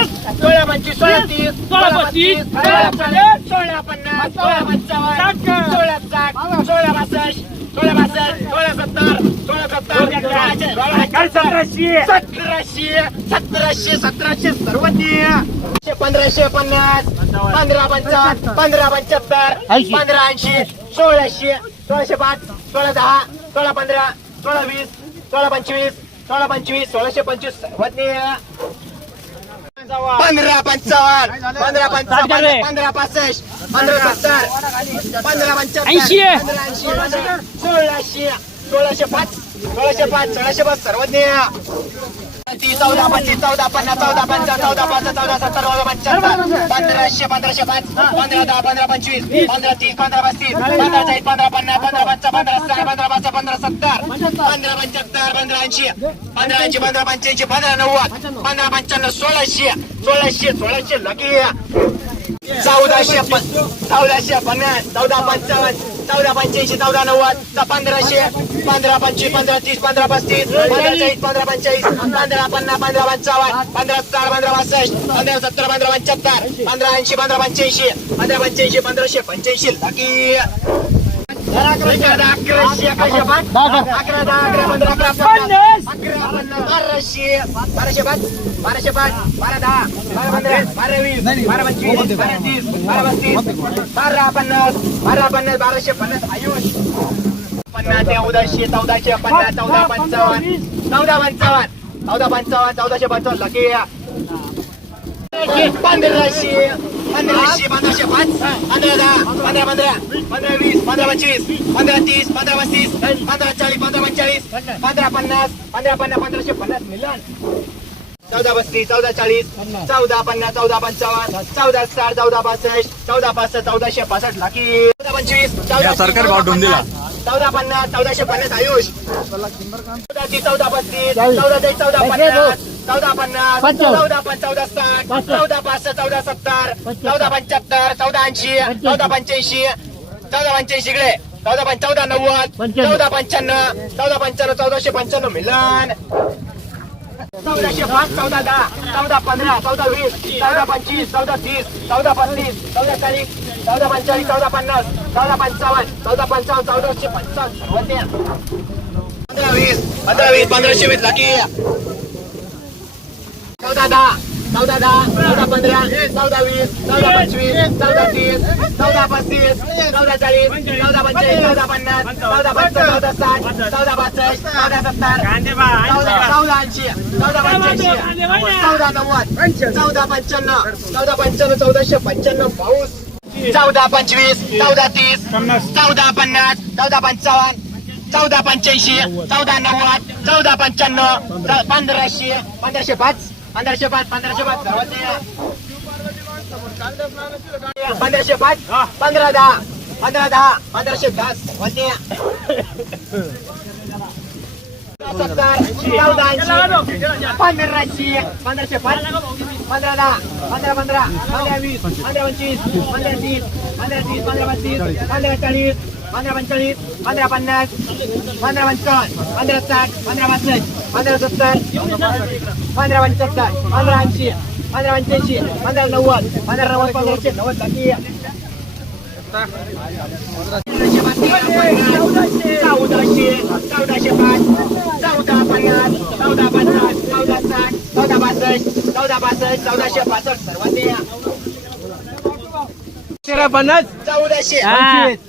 सोळा पंचवीस सोळा तीस सोळा पस्तीस, सोळा चाळीस सोळा पन्नास सोळा पंचावन्न सोळा साठ सोळा बासष्ट सोळा बासष्ट सोळा सत्तर सोळा सत्तर सतराशे सतराशे सतराशे सतराशे सर्व पंधराशे पन्नास पंधरा पंचावन्न पंधरा पंच्याहत्तर पंधरा ऐंशी सोळाशे सोळाशे पाच सोळा दहा सोळा पंधरा सोळा वीस सोळा पंचवीस सोळा पंचवीस सोळाशे पंचवीस सर्व पंधरा पंचावन्न पंधरा पंचावन्न पंधरा पासष्ट पंधरा सत्तर पंधरा. पंच्याहत्तर पंधरा ऐंशी सोळाशे सोळाशे पाच सोळाशे पाच सोळाशे पाच सर्वज्ञ. चौदा पच्चीस चौदा पन्नास चौदा पंचावन्न चौदा पाच चौदा सत्तर चौदा पंच्याहत्तर पंधराशे पंधराशे पाच पंधरा दहा पंधरा पंचवीस पंधरा तीस पंधरा पस्तीस पंधरा चाळीस पंधरा पन्नास पंधरा पंचा पंधरा साठ पंधरा पाच पंधरा सत्तर पंधरा पंच्याहत्तर पंधरा ऐंशी पंधरा ऐंशी पंधरा पंच्याऐंशी पंधरा नव्वद पंधरा पंच्याण्णव सोळाशे सोळाशे सोळाशे लगी चौदाशे चौदाशे पन्नास चौदा पंचावन्न चौदा पंच्याऐंशी चौदा नव्वद पंधराशे पंधरा पंचवीस पंधरा तीस पंधरा पस्तीस पंधरा चाळीस पंधरा पंचेचाळीस पंधरा पन्नास पंधरा पंचावन्न पंधरा चार पंधरा पासष्ट पंधरा सत्तर पंधरा पंच्याहत्तर पंधरा ऐंशी पंधरा पंच्याऐंशी पंधरा पंच्याऐंशी पंधराशे पंच्याऐंशी लकी बाराशे बाराशे पाच बाराशे पाच बारा दहा बारा पंधरा बारा वीस बारा पंचवीस बारा तीस बारा बत्तीस बारा पन्नास बारा पन्नास बाराशे पन्नास आयुष पन्नास ते चौदाशे चौदाशे पन्नास चौदा पंचावन्न चौदा पंचावन्न चौदा पंचावन्न चौदाशे पंचावन्न लगे पंधराशे पंधराशे पंधरा दहा पंधरा पंधरा पंधरा वीस पंधरा पंचवीस पंधरा तीस पंधरा पस्तीस पंधरा चाळीस पंधरा पंचेचाळीस पंधरा पन्नास पंधरा पन्नास पंधराशे पन्नास मिलन. चौदा पस्तीस चौदा चाळीस चौदा पन्नास चौदा पंचावन्न चौदा साठ चौदा पासष्ट चौदा पासष्ट चौदाशे पासष्ट लाखी. चौदा पंचवीस चौदा सरकारी दिला. चौदा पन्नास चौदाशे पन्नास आयुष. चौदा तीस चौदा पस्तीस चौदा ते चौदा पन्नास चौदा पन्नास चौदा पण चौदा साठ चौदा पासष्ट चौदा सत्तर चौदा पंच्याहत्तर चौदा ऐंशी चौदा पंच्याऐंशी चौदा पंच्याऐंशी इकडे. चौदा पण चौदा नव्वद चौदा पंच्याण्णव चौदा पंच्याण्णव चौदाशे पंच्याण्णव मिलन. चौदाशे पाच चौदा दहा चौदा पंधरा चौदा वीस चौदा पंचवीस चौदा तीस चौदा पस्तीस चौदा चाळीस चौदा पंचेचाळीस चौदा पन्नास चौदा पंचावन्न चौदा पंचावन्न चौदाशे पंचावन्न पंधरा वीस पंधरा वीस पंधराशे वीस लाखी चौदा दहा. चौदा दहा चौदा पंधरा चौदा वीस चौदा पंचवीस चौदा तीस चौदा पस्तीस चौदा चाळीस चौदा पंचेचाळीस चौदा पन्नास चौदा पन्नास चौदा साठ चौदा पासष्ट चौदा सत्तर चौदा चौदा ऐंशी चौदा पंच्याऐंशी चौदा नव्वद चौदा पंच्याण्णव चौदा पंच्याण्णव चौदाशे पंच्याण्णव पाऊस. चौदा पंचवीस चौदा तीस चौदा पन्नास चौदा पंचावन्न चौदा पंच्याऐंशी चौदा नव्वद चौदा पंच्याण्णव पंधराशे पंधराशे पाच. पंधराशे पाच पंधराशे पाच. पंधराशे पाच पंधरा दहा पंधरा दहा पंधराशे चौदा ऐंशी पंधराशे पंधराशे पाच पंधरा दहा पंधरा पंधरा पंधरा वीस पंधरा पंचवीस पंधरा तीस पंधरा तीस पंधरा पंधरा चाळीस पंधरा पंचेचाळीस पंधरा पन्नास पंधरा पंचावन्न पंधरा साठ पंधरा पासष्ट. पंधरा सत्तर पंधरा पंच्याहत्तर पंधरा ऐंशी पंधरा पंच्याऐंशी पंधरा नव्वद पंधरा नव्वद पंधराशे नव्वद बाकी. चौदाशे चौदाशे पाच चौदा पन्नास चौदा पन्नास चौदा साठ चौदा पासष्ट चौदा पासष्ट चौदाशे पासष्ट सर्वांनी पन्नास चौदाशे हा.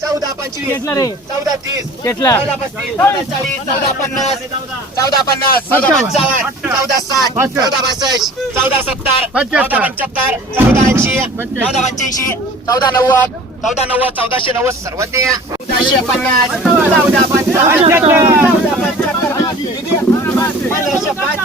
चौदा पंचवीस. चौदा तीस. चौदा पस्तीस चौदा चाळीस चौदा पन्नास चौदा पन्नास चौदा पंचावन्न चौदा साठ चौदा पासष्ट चौदा सत्तर चौदा पंच्याहत्तर चौदा ऐंशी चौदा पंच्याऐंशी चौदा नव्वद चौदा नव्वद चौदाशे नव्वद सर्वज्ञ चौदाशे पन्नास चौदा पंचावन्न चौदा पंच्याहत्तर पंधराशे पाच